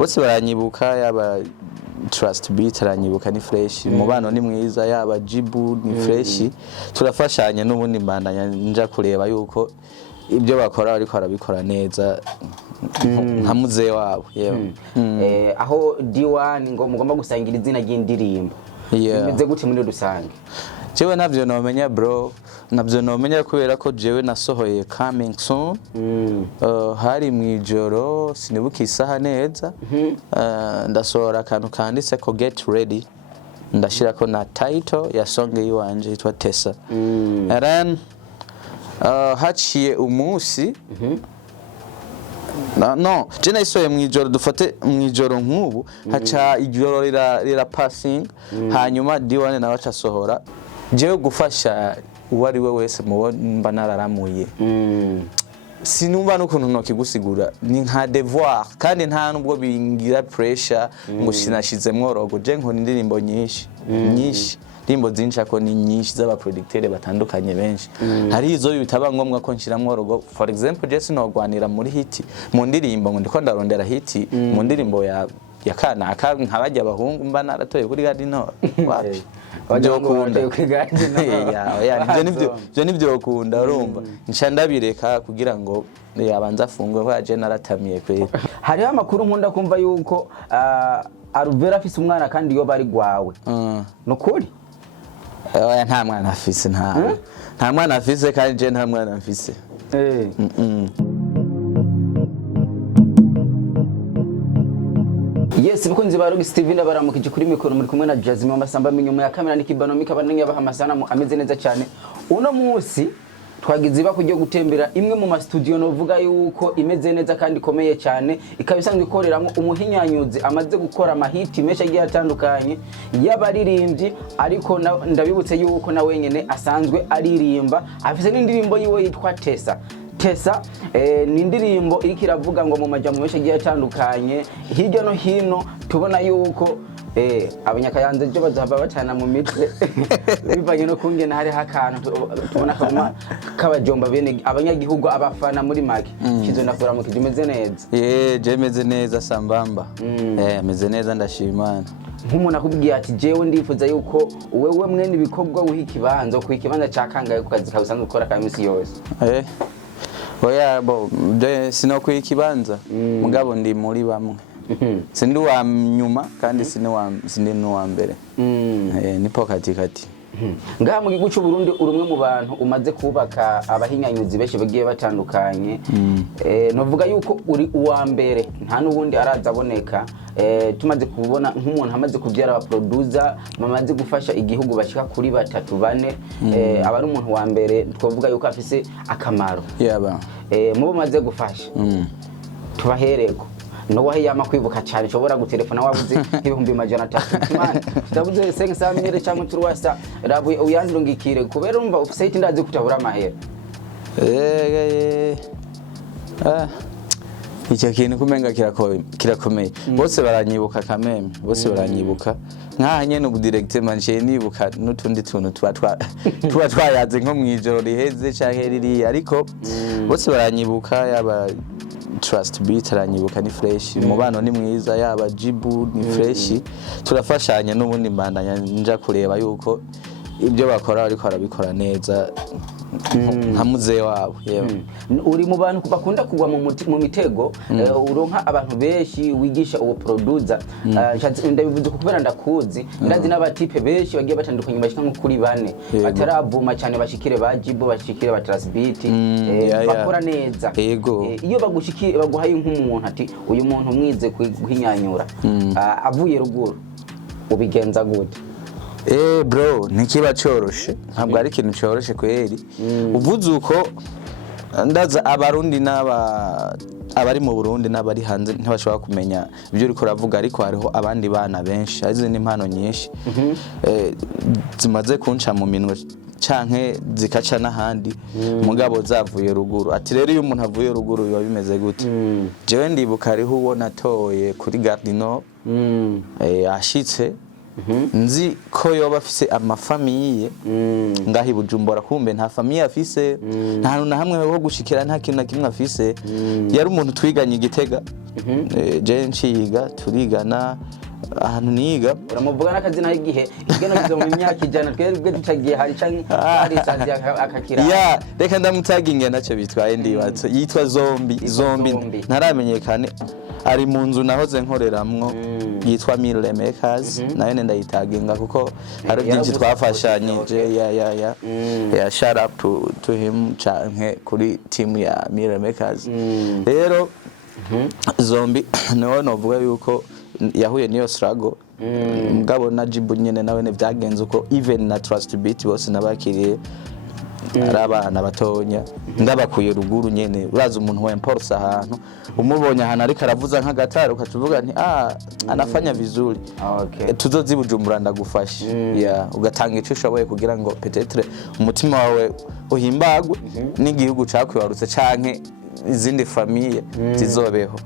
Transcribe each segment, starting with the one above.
bose baranyibuka yaba Trust Beat aranyibuka ni fresh umubano ni mwiza yaba Jibu ni fresh turafashanya n'ubundi mbandanya nja kureba yuko ibyo bakora ariko arabikora neza nka muzee wabo yewe aho D1 ngo mugomba gusangira izina ry'indirimbo bimeze gute muri rusange jewe navyo nomenya bro navyo nomenya kubera ko jewe nasohoye coming soon hari mwijoro sinibuka isaha neza ndasohora akantu kanditse ko get ready ndashira ko na title ya song yiwanje yitwa Tessa and haciye umunsi no je nayisoye mwijoro dufate mwijoro nk'ubu haca ijoro rira passing hanyuma D1 nawe acasohora jewe gufasha uwari we wese mubona nararamuye sinumva n'ukuntu nokigusigura ni nka devoir kandi nta nubwo bingira pressure ngo sinashizemwo rogo je nkora indirimbo nyinshi indirimbo zinca ko ni nyinshi z'aba producteur batandukanye benshi hari izo bitaba ngombwa ko nshiramwo rogo for example je sinogwanira muri hit mu ndirimbo ngo ndiko ndarondera hit mu ndirimbo ya kana nkabajya abahungu mba naratoye kuri Gardino wapi byokunda byo nibyo kunda urumva nca ndabireka kugira ngo yabanza afungwe ko aje naratamiye kwera hariho amakuru nkunda kumva yuko Alvera afise umwana kandi yo bari gwawe nukuri nta mwana afise nta mwana afise kandi je nta mwana afise Yes, bikunzi ba Rock Steven baramukije kuri mikoro muri kumwe na Jazima Masamba minyuma ya kamera n'ikibano mikabana baha amasana ameze neza cyane. Uno munsi twagize iba kujya gutembera imwe mu ma studio novuga yuko imeze neza kandi komeye cyane ikabisanzwe ikoreramo umuhinyanyuzi amaze gukora amahiti menshi agiye atandukanye y'abaririmbyi ariko ndabibutse yuko na wenyene asanzwe aririmba afise n'indirimbo yiwe yitwa Tessa ni indirimbo iriko iravuga ngo mu majambo menshi agiye atandukanye hirya no hino tubona yuko abanyakayanze byo bazaba bacana mu mitwe bivanye no kungena hari hakantu tubona kabajomba bene abanyagihugu abafana muri make kizo ndakora mu kijumeze neza je meze neza sambamba meze neza ndashimana nk'umuntu akubwiye ati jewe ndifuza yuko wewe mwene ibikorwa uhikibanza ku ikibanza cyakangaye ku kazi kawe usanzwe ukora kamisi yose oya bo sinokwiye ikibanza mugabo ndi muri bamwe sindi wa nyuma kandi sindi n'uwa mbere nipo katikati ngaha mu gihugu cy'u Burundi urumwe mu bantu umaze kubaka abahinyanyuzi benshi bagiye batandukanye novuga yuko uri uwa mbere nta n'ubundi arazaboneka tumaze kubona nk'umuntu amaze kubyara aba producer bamaze gufasha igihugu bashika kuri 3-4 aba ari umuntu wa mbere twavuga yuko afise akamaro mubo maze gufasha tubahereko no wahe yama kwibuka cyane cobora gutelefona wabuze ibihumbi 300 ndabuze 500 cyangwa turwasa rabu uyandungikire kubera umva offsite ndazi kutabura amahera icyo kintu kumenga kirakomeye bose baranyibuka kameme bose baranyibuka nkaha nyene ubu directeur manje nibuka n'utundi tuntu tuba twayaze nko mwijoro riheze canke riri ariko bose baranyibuka yaba Trust Beat aranyibuka ni fresh umubano ni mwiza yaba Jibu ni fresh turafashanya n'ubundi mbandanya nja kureba yuko ibyo bakora ariko arabikora neza nka muzee wabo yewe uri mu bantu bakunda kugwa mu mitego uronka abantu benshi wigisha uwo producer ndabivuze kubera ndakuzi ndazi n'abatipe benshi bagiye batandukanye bashika nko kuri 4 bataravuma cyane bashikire ba Jibu bashikire ba Trust Beat bakora neza iyo bagushikire baguhaye nk'umuntu ati uyu muntu mwize guhinyanyura avuye ruguru ubigenza gute bro nikiba cyoroshe ntabwo ari ikintu cyoroshe kweri uvuze uko ndaza abarundi abari mu Burundi n'abari hanze ntibashobora kumenya ibyo uri kuravuga ariko hariho abandi bana benshi azi n'impano nyinshi zimaze kunca mu minwe canke zikaca n'ahandi mugabo zavuye ruguru ati rero iyo umuntu avuye ruguru biba bimeze gute jewe ndibuka hariho uwo natoye kuri Gardino ashitse nzi ko yoba afise amafamiye ngahi Bujumbura kumbe nta famiye afise nta na hamwe ho gushikira nta kintu na kimwe afise yari umuntu twiganye Igitega je nciga turigana ahantu niga uramuvuga n'akazina y'igihe igeno kizo mu myaka ijana twebwe tutagiye hari canke hari sanzi akakira reka ndamutaginge naco bitwaye ndibatse yitwa Zombi ntaramenyekane ari mu nzu nahoze nkoreramwo yitwa Mille Makers nayo ndayitaginga kuko hari byinshi twafashanyije ya shout up to him canke kuri team ya Mille Makers rero Zombi nawe novuga yuko yahuye niyo struggle mugabo na Jibu nyene nawe ne byagenze uko even na Trust Beat bose nabakiriye arabana batonya ndabakuye ruguru nyene uraza umuntu wa impulse ahantu umubonye ahantu ariko aravuza nk'agataro ukacuvuga nti anafanya vizuri tuzozi Bujumbura ndagufasha ugatanga ico ushoboye kugira ngo peut-être umutima wawe uhimbagwe n'igihugu cakwibarutse canke izindi famille zizobeho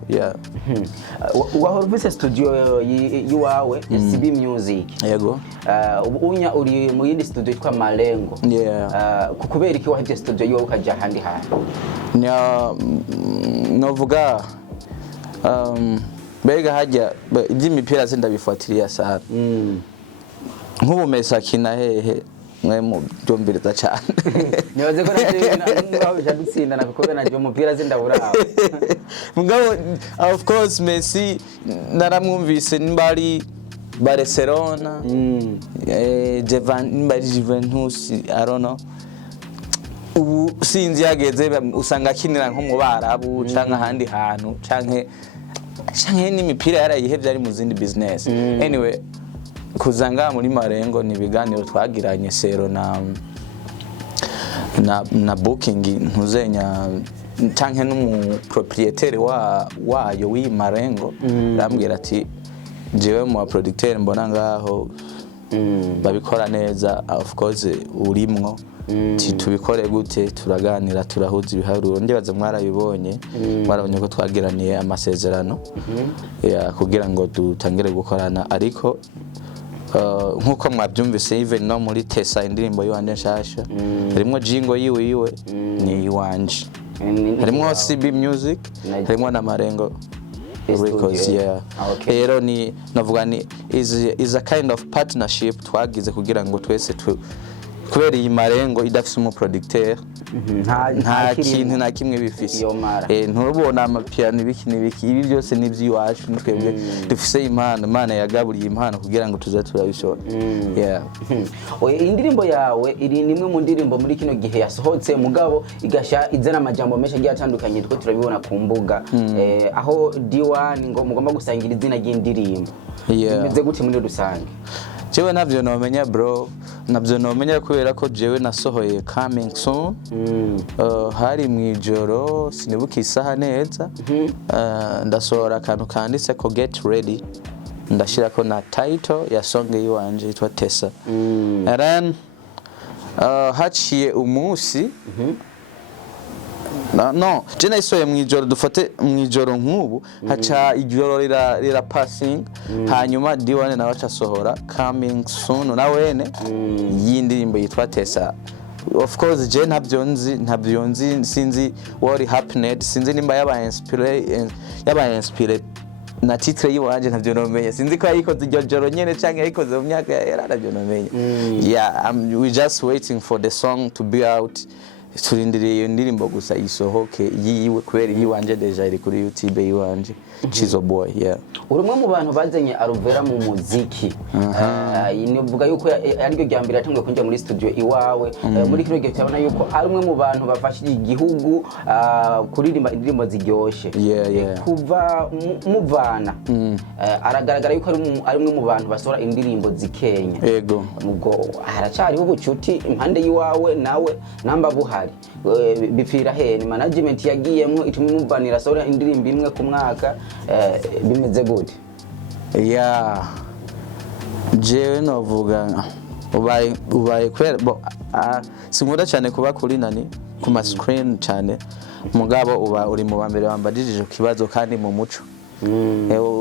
wahora ufise studio yiwawe CB Music yego ubunya uri mu yindi studio yitwa Malengo kubera iki wahije studio yiwawe ukaja handi hantu novuga bega hajya iby'imipira sindabifuatiriya sana nk'ubu Mesakina hehe mwe mu byombereza cyane nyoze ko nawe dutsinda nakubera naje umupira zindabura mugabo of course Messi naramwumvise nimbari Barcelona Juventus I don't know ubu sinzi yageze usanga akinira nko mu Barabu canke ahandi hantu canke n'imipira yarayihevye ari mu zindi business anyway kuzanga muri Marengo ni biganiro twagiranye Sero na booking ntuzenya canke n'umu proprietaire wayo wi Marengo rambwira ati jewe mu producteur mbona ngaho babikora neza of course urimwo tubikore gute turaganira turahuza ibiharuro ndibaza mwarabibonye barabonye ko twagiraniye amasezerano kugira ngo dutangire gukorana ariko nkuko mwabyumvise even no muri Tesa indirimbo yiwanje nshasha harimo jingo yiwe ni iwanje harimo CB Music harimo na Marengo Records rero ni navuga ni is a kind of partnership twagize kugira ngo twese kubera iyi Marengo idafise umu producteur nta kintu na kimwe bifise ntubona amapiano ibiki ibi byose n'ivy'iwacu twebwe dufise Imana yagaburiye impano kugira ngo tuze turabishora indirimbo yawe iri nimwe mu ndirimbo muri kino gihe yasohotse mugabo igasha izana amajambo menshi agiye atandukanye twe turabibona ku mbuga aho D1 ngo mugomba gusangira izina ry'indirimbo bimeze gute muri rusange jewe navyo nomenya bro navyo nomenya kubera ko jewe nasohoye coming soon hari mwijoro sinibuka isaha neza ndasohora akantu kanditse ko get ready ndashirako na title ya song yiwanje yitwa Tesa and then haciye umunsi no jena isoye mwijoro dufate mwijoro nk'ubu haca ijoro rira passing hanyuma D1 nawe acasohora coming soon nawene y'indirimbo yitwa Tesa of course je ntabyo nzi sinzi what happened sinzi nimba yaba inspire na titre yiwanje ntabyo nomenya sinzi ko yayikoze iryo joro nyene canke yayikoze mu myaka yararabyo nomenya we just waiting for the song to be out turindiriye iyo ndirimbo gusa isohoke yiwe kubera yiwanje deja iri kuri YouTube yiwanje Chizo Boy urumwe mu bantu bazanye Alvera mu muziki nivuga yuko ari ryo ryambere yatangiye kunja muri studio iwawe muri kino gihe cyabona yuko ari umwe mu bantu bafashije igihugu kuririmba indirimbo ziryoshe kuva muvana aragaragara yuko ari umwe mu bantu basora indirimbo zikenya yego ubwo haracari ubucuti impande yiwawe nawe namba buhari bipfira he ni management yagiyemwo ituma muvanira sora indirimbo imwe ku mwaka bimeze gute jewe novuga ubaye kwera sinkunda cyane kuba kuri nani ku ma screen cyane mugabo uba uri mu bambere bambajije kibazo kandi mu muco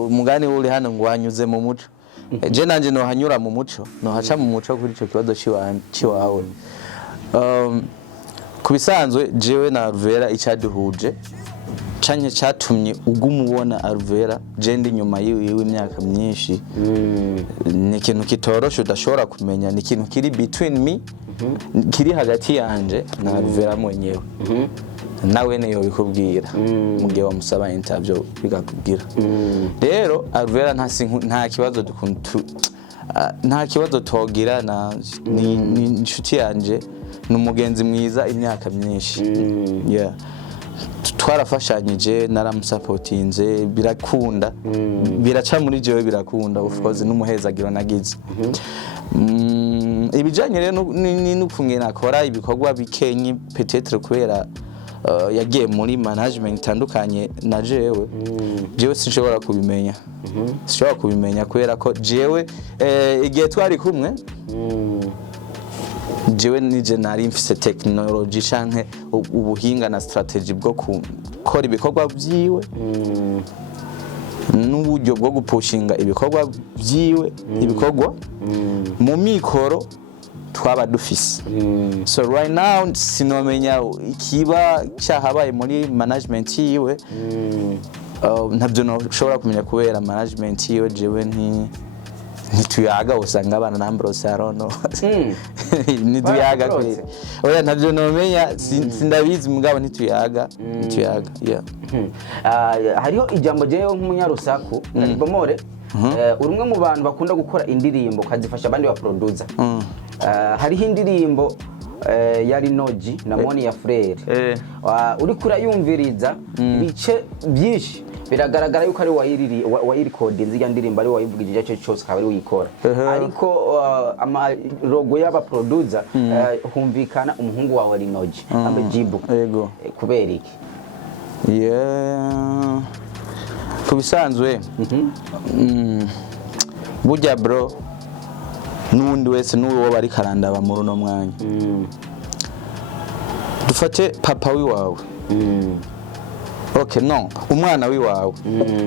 umugani uri hano ngo wanyuze mu muco je nanje no hanyura mu muco no haca mu muco kuri ico kibazo ciwawe kubisanzwe jewe na Alvera icyaduhuje canye cyatumye ugumubona Alvera je ndi nyuma yiwe imyaka myinshi ni ikintu kitoroshe udashobora kumenya ni ikintu kiri between me kiri hagati yanje na Alvera mwenyewe nawe niyo bikubwira mu gihe wamusaba interview bigakubwira rero Alvera nta kibazo nta kibazo togira ni inshuti yanje numugenzi mwiza imyaka myinshi yeah twarafashanyije naramusapotinze birakunda biraca muri jewe birakunda of course numuhezagiro nagize ibijanye rero n'ukunge nakora ibikorwa bikenyi peut-être kubera yagiye muri management itandukanye na jewe sinshobora kubimenya kubera ko jewe igihe twari kumwe jewe nije nari mfise technology canke ubuhinga na strategy bwo gukora ibikorwa vyiwe n'uburyo bwo gupushinga ibikorwa vyiwe ibikorwa mu mikoro twaba dufise so right now sinomenya ikiba cyahabaye muri management yiwe ntabyo noshobora kumenya kubera management yiwe jewe ntituyaga usanga abana na Ambrose Arono ntituyaga kwe oya ntabyo nomenya sindabizi mugabo ntituyaga yeah hariho ijambo jewe nk'umunyarusaku Bomore urumwe mu bantu bakunda gukora indirimbo kazifasha abandi ba producer hariho indirimbo yari Noji na Moni ya Frere uri kurayumviriza ibice byinshi biragaragara yuko ari wayirikodinze zirya ndirimbo ari wayivugije cyo cyose kabari uyikora ariko amarogo y'aba producer humvikana umuhungu wawe ari Noji ambe Jibu yego kubera iki yeah kubisanzwe burya bro nundi wese nuwo bari karandaba muri uno mwanya dufate papa wiwawe okay no umwana wiwawe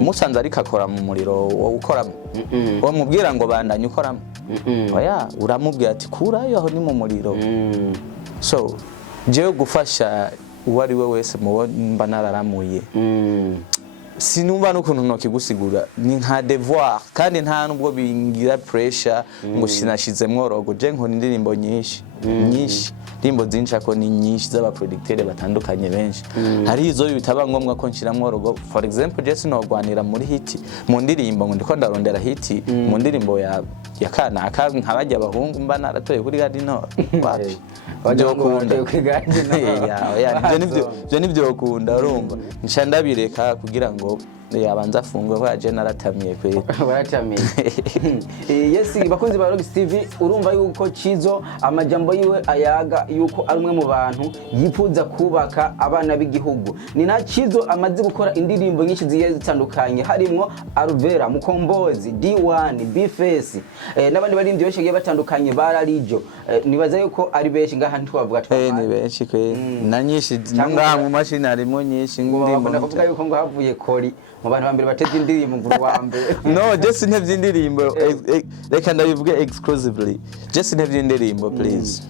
umusanze ariko akora mu muriro wo ukoramo wo mubwira ngo bandanye ukoramo oya uramubwira ati kurayo aho ni mu muriro so jewe gufasha uwari we wese mubona nararamuye sinumva n'ukuntu nokigusigura ni nka devoir kandi nta nubwo bingira pressure ngo sinashize mworogo je nkora indirimbo nyinshi ndimbo zinca ko ni nyinshi z'aba producteur batandukanye benshi hari izo bitaba ngombwa ko nshira mworogo for example je sinogwanira muri hit mu ndirimbo ngo ndiko ndarondera hit mu ndirimbo ya kana nkabajya abahungu mba naratoye kuri Gadino wapi byo kunda byo nibyo kunda urumva nca ndabireka kugira ngo yabanza afungwe ko aje naratamiye kwe baratamiye yes bakunzi ba Rox TV urumva yuko Cizo amajambo yiwe ayaga yuko ari umwe mu bantu yifuza kubaka abana b'igihugu ni na Cizo amaze gukora indirimbo nyinshi ziye zitandukanye harimo Alvera Mukombozi D1 Bface n'abandi bari imbyoshe giye batandukanye bararijo nibaza yuko ari benshi ngaha ntwavuga ni benshi kwe na nyinshi ngaha mu mashini harimo nyinshi indirimbo ndavuga yuko ngo havuye kori mu bantu bambere bateze indirimbo nguru wambe no just ntevye indirimbo reka ndabivuge exclusively just ntevye indirimbo please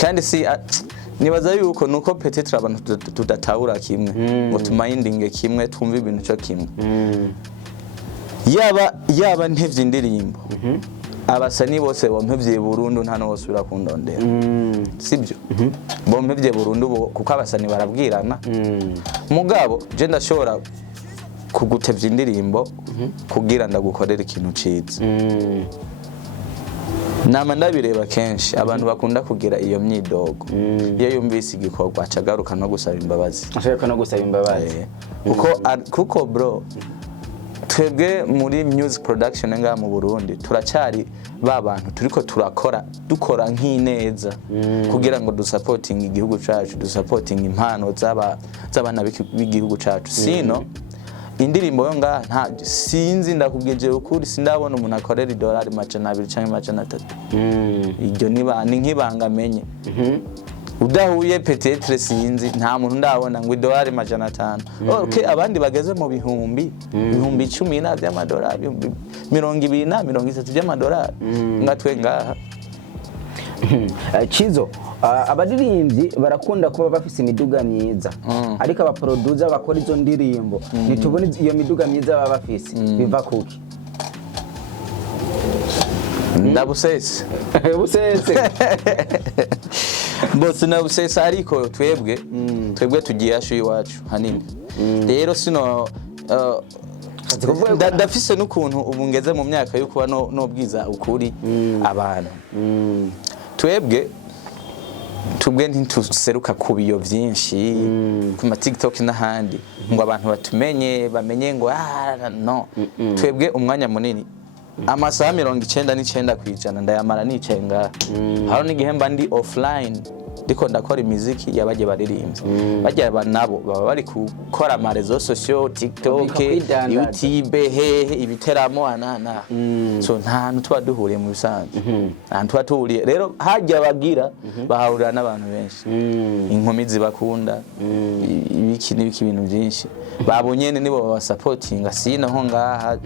kandi si nibaza yuko nuko peut-être abantu tudatahura kimwe ngo tumindinge kimwe twumva ibintu cyo kimwe yaba ntevye indirimbo abasani bose bompevye Burundu nta no bosubira kundondera sibyo bompevye Burundu kuko abasani barabwirana mugabo je ndashobora kugutevya indirimbo kugira ndagukorera ikintu ciza nama ndabireba kenshi abantu bakunda kugira iyo myidogo iyo yumvise igikorwa acagaruka no gusaba imbabazi kuko bro twebwe muri music production nga mu Burundi turacari babantu turiko dukora nk'ineza kugira ngo dusupporting igihugu cacu dusupporting impano z'abana b'igihugu cacu sino indirimbo yo nga nta sinzi ndakubwije ukuri sindabona umuntu akorera $200 canke $300 iryo ni nk'ibanga menye udahuye peut-être sinzi nta muntu ndabona ngo $500 okay abandi bageze mu bihumbi 10 by'amadolari 20 na 30 by'amadolari ngatwe ngaha Chizo abaririmbyi barakunda kuba bafise imiduga myiza ariko abaproducer bakora izo ndirimbo nitubone iyo miduga myiza baba bafise biva kuki ndabusese bose nabusese ariko twebwe tugiye asho iwacu hanini rero sino ndafise n'ukuntu ubu ngeze mu myaka yo kuba no bwiza ukuri abantu twebwe ntituseruka ku biyo byinshi ku ma TikTok n'ahandi ngo abantu bamenye ngo no twebwe umwanya munini amasaha 99% ndayamara nicaye ngaha haro n'igihe mba ndi offline ndiko ndakora imiziki yabaje baririmbye bajya nabo baba bari gukora ama réseaux sociaux TikTok YouTube ibiteramo anana so nta ntuba duhuriye mu bisanzwe nta ntuba tuhuriye rero hajya bagira bahahurira n'abantu benshi inkomi zibakunda ibiki ibintu byinshi babonye nibo babasupportinga sino ho ngaha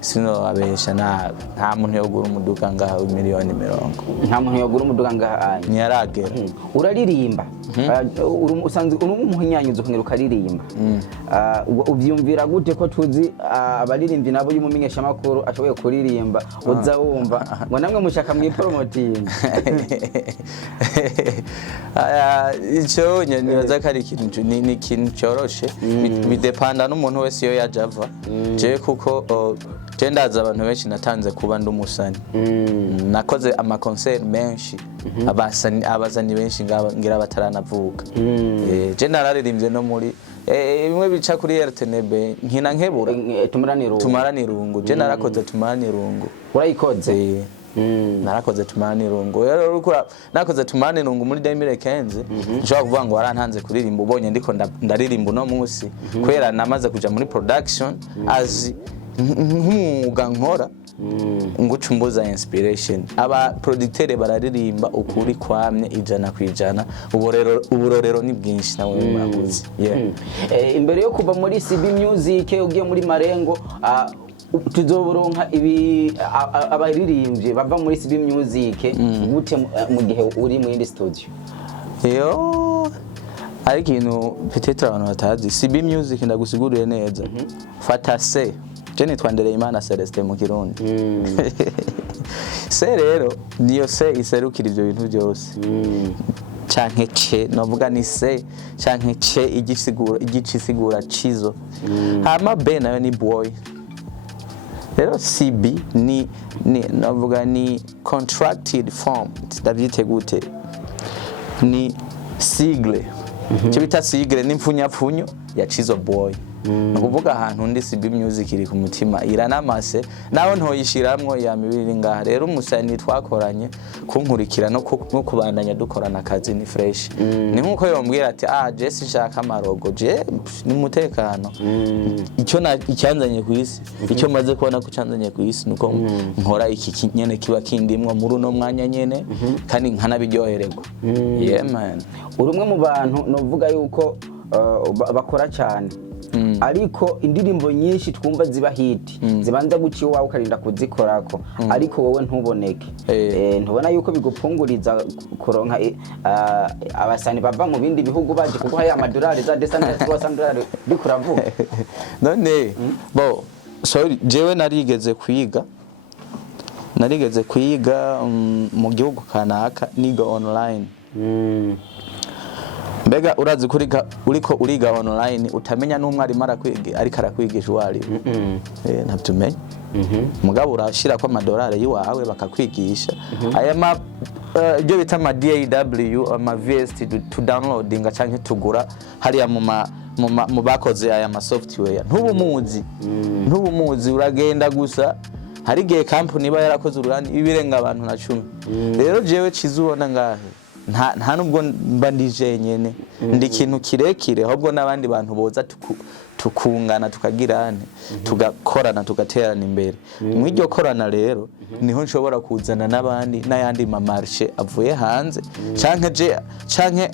sino abesha nta muntu yogura umuduga ngaha miliyoni 40 nta muntu yogura umuduga ngaha ntiyaragera uraririmba usanzwe umuhinyanyuzo kugira ukaririmba ubyumvira gute ko tuzi abaririmbyi nabo y'umumenyesha makuru ashoboye kuririmba uza wumva ngo namwe mushaka mu promoting icyo nibaza ko ari ikintu ni ikintu cyoroshe bidepanda n'umuntu wese iyo yajava je kuko ndaza abantu benshi natanze kuba ndumusani nakoze ama concert menshi abazani benshi ngira bataranavuka je nararirimbye no muri bimwe bica kuri RTNB nkina nkebura tumaranirungu je narakoze tumaranirungu urayikoze narakoze tumaranirungu rero nakoze tumaranirungu muri 2015 nshobora kuvuga ngo warantanze kuririmba ubonye ndiko ndaririmba no munsi kwera namaze kuja muri production as nk'umwuga nkora ngucumbuza inspiration aba producteur bararirimba ukuri kwamye ijana uburorero ni bwinshi nawe mwaguze imbere yo kuva muri CB Music ugiye muri Marengo tuzoburonka abaririmbye bava muri CB Music gute mu gihe uri mu indi studio ari ikintu peut-être abantu batazi CB Music ndagusiguriye neza fata se je nitwa Ndereyimana Celestin mu Kirundi se rero niyo se iserukira ivyo bintu byose canke ce novuga ni se canke ce igisigura cizo hama be nayo ni boy rero CB ni novuga ni contracted form ndavyite gute ni sigle cyo bita sigle ni mfunyapfunyo ya cizo boy nukuvuga ahantu ndi CB Music iri ku mutima iranamase naho ntoyishiramwo ya mibiri ngaha rero umusani twakoranye kunkurikira no kubandanya dukorana akazi ni fresh ni nkuko yombwira ati Jesse shaka amarogo je ni mutekano icyanzanye ku isi icyo maze kubona ko cyanzanye ku isi nuko nkora iki nyene kiba kindimwo muri no mwanya nyene kandi nkanabiryohererwa man urumwe mu bantu novuga yuko bakora cyane ariko indirimbo nyinshi twumva ziba hit zibanza guci wawe ukarinda kuzikorako ariko wowe ntuboneke ntubona yuko bigupunguriza kuronka abasani bava mu bindi bihugu baje kuguha ya madolari za $300 bikuravuga none bo sorry jewe narigeze kwiga mu gihugu kanaka niga online mbega urazi uriko uriga online utamenya n'umwarimu ariko arakwigisha uwari ntabyo mugabo urashira ko amadolari yiwawe bakakwigisha aya ibyo bita ama DAW ama VST to downloading canke tugura hariya mu bakoze aya ma software ntubumuzi uragenda gusa hari gihe company iba yarakoze urani ibirenga abantu na 10 rero jewe cizubona ngahe nta nubwo mba ndije nyene ndi kintu kirekire ahubwo nabandi bantu boza tukungana tukagirane tugakorana tugaterana imbere mu iryo korana rero niho nshobora kuzana n'ayandi mamarshe avuye hanze canke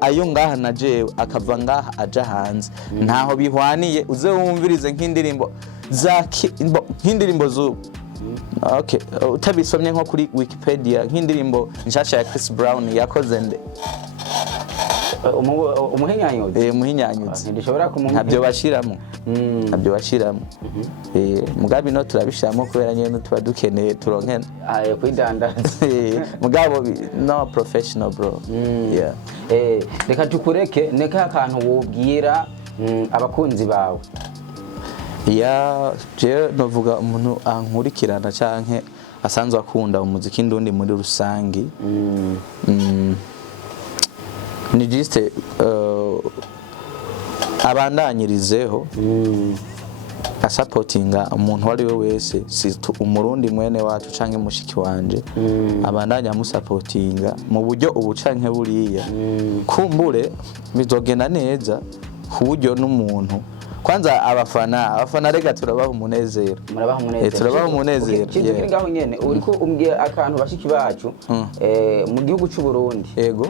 ayo ngaha na jewe akava ngaha aja hanze ntaho bihwaniye uze wumvirize nk'indirimbo nk'indirimbo zubu okay utabisomye nko kuri Wikipedia nk'indirimbo nshasha ya Chris Brown yakoze nde umuhinyanyuzi ndishobora kumumenya ntabyo bashiramo mugabi no turabishiramo kubera nyene tuba dukeneye turonkena kwidandaza mugabo no professional bro yeah reka tukureke neka akantu wubwira abakunzi bawe je novuga umuntu ankurikirana canke asanzwe akunda umuziki ndundi muri rusangi ni juste abandanyirizeho asupportinga umuntu wari we wese umurundi mwene wacu canke mushiki wanje abandanya musupportinga mu buryo ubu canke buriya kumbure bizogenda neza ku buryo n'umuntu kwanza abafana rega turabaha umunezero turabaha umunezero kiri ngaho nyene uriko umbwiye akantu bashiki bacu mu gihugu cy'u Burundi yego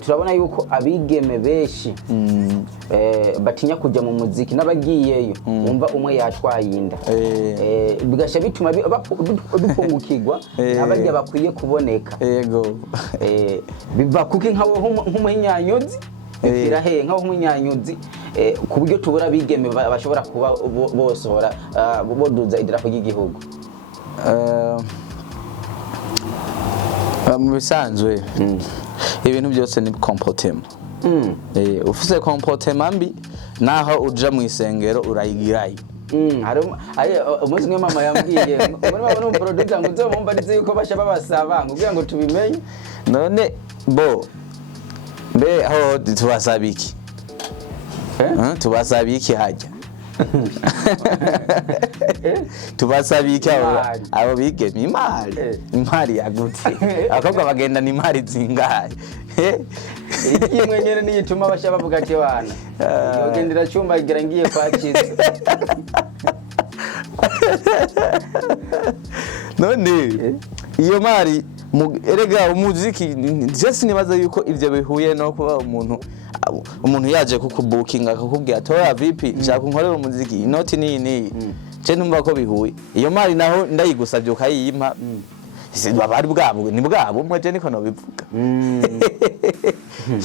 turabona yuko abigeme benshi batinya kujya mu muziki n'abagiyeyo umva umwe yatwayinda bigasha bituma bipungukirwa abajya bakwiye kuboneka yego biva kuki nk'umuhinyanyuzi kirahe nk'umuhinyanyuzi ku buryo tubura abigeme bashobora kuba bosohora boduza idarapo ry'igihugu mu bisanzwe ibintu byose ni comportement ufise comportement mbi naho uja mu isengero urayigirayo hari umunsi umwe mama yambwiye muri bano producer ngo uzomumba ndize yuko basha babasaba ngo ngo tubimenye none bo mbe aho tubasaba iki tubasaba iki hajya tubasaba iki abo bigeme imari yagutse akobwa bagendana imari zingahe ikimwe nyene niyituma basha bavuga ati bana yogendera cyumba igira ngiye kwakiza none iyo mari erega umuziki je nibaza yuko ivyo bihuye no kuba umuntu yaje kukubukinga akakubwira toya vipi nshaka nkorera umuziki inoti ni je numva ko bihuye iyo mari naho ndayigusavye ukayimpa bari bwabo ni bwabo umwe je niko no bivuga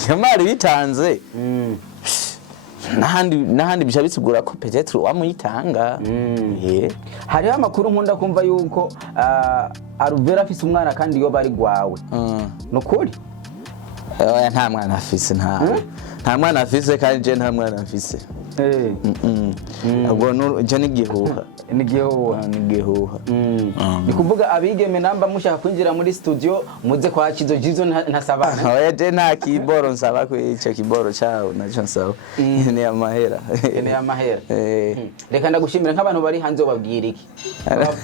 iyo mari bitanze nahandi bisha bitsigura ko peut-être wamuyitanga hariho amakuru nkunda kumva yuko Aruvera afise umwana kandi yo bari gwawe nukuri nta mwana afise nta mwana afise kandi je nta mwana afise ubwo je nigihuha ni kuvuga abigeme namba mushaka kwinjira muri studio muze kwa Kizo Jizo ntasabana oya je nta kiboro nsaba ko ico kiboro cyawo naco nsaba ni amahera reka ndagushimira nk'abantu bari hanze babwira iki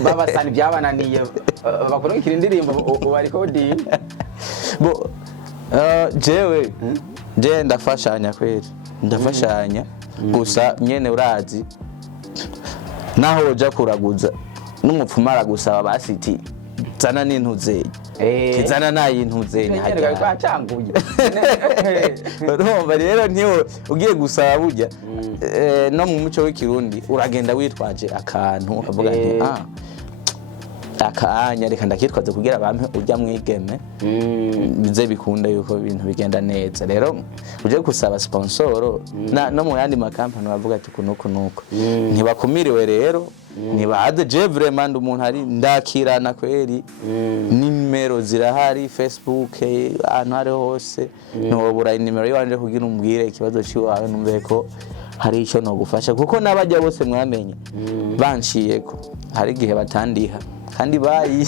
babasani byabananiye bakurikira indirimbo bari coding bo jewe ndafashanya kweli ndafashanya gusa nyene urazi naho uja kuraguza n'umupfuma aragusaba basiti zana n'intuzeye kizana nayintuzeye hajya bacanguye urumva rero ntiwo ugiye gusaba burya no mu muco w'ikirundi uragenda witwaje akantu avuga nti akanya reka ndakitwaze kugira bampe ujya mwigeme bize bikunda yuko ibintu bigenda neza rero uje gusaba sponsor no mu yandi makampani bavuga ati kunuko ntibakumiriwe rero nibaze je vraiment umuntu ari ndakirana kweri nimero zirahari Facebook ahantu hari hose ntobura nimero yanje kugira umbwire ikibazo ciwawe numve ko hari ico no gufasha kuko nabajya bose mwamenye banciyeko hari gihe batandiha kandi bari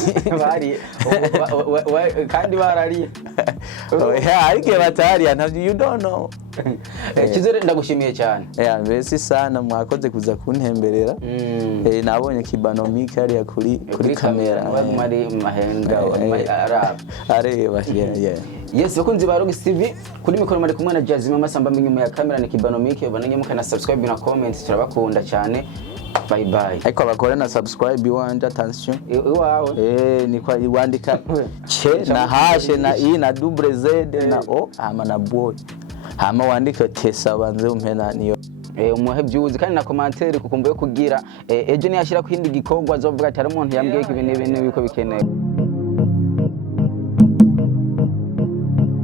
kandi barari ariko batari ntabyo you don't know Kizere ndagushimiye cyane mbese sana mwakoze kuza kuntemberera nabonye kibanomike ari kuri kamera mari mahenga areba areba Yes, bakunzi ba Rox TV kuri mikoro mari kumwe na Jazima Masamba inyuma ya kamera ni Kibanomike bananye mukana subscribe na comment turabakunda cyane. Bye bye. Ariko abagore na subscribe wanje attention. Iwawe. Ni kwa iwandika che na hashe na i na double z na o ama na boy. Hama wandika tesa banze umpena niyo. Umuhe byuzi kandi na commentaire kukumbuye kugira ejo niyashira ku hindi gikorwa azovuga ati ari umuntu yambwiye ko ibintu biko bikenewe.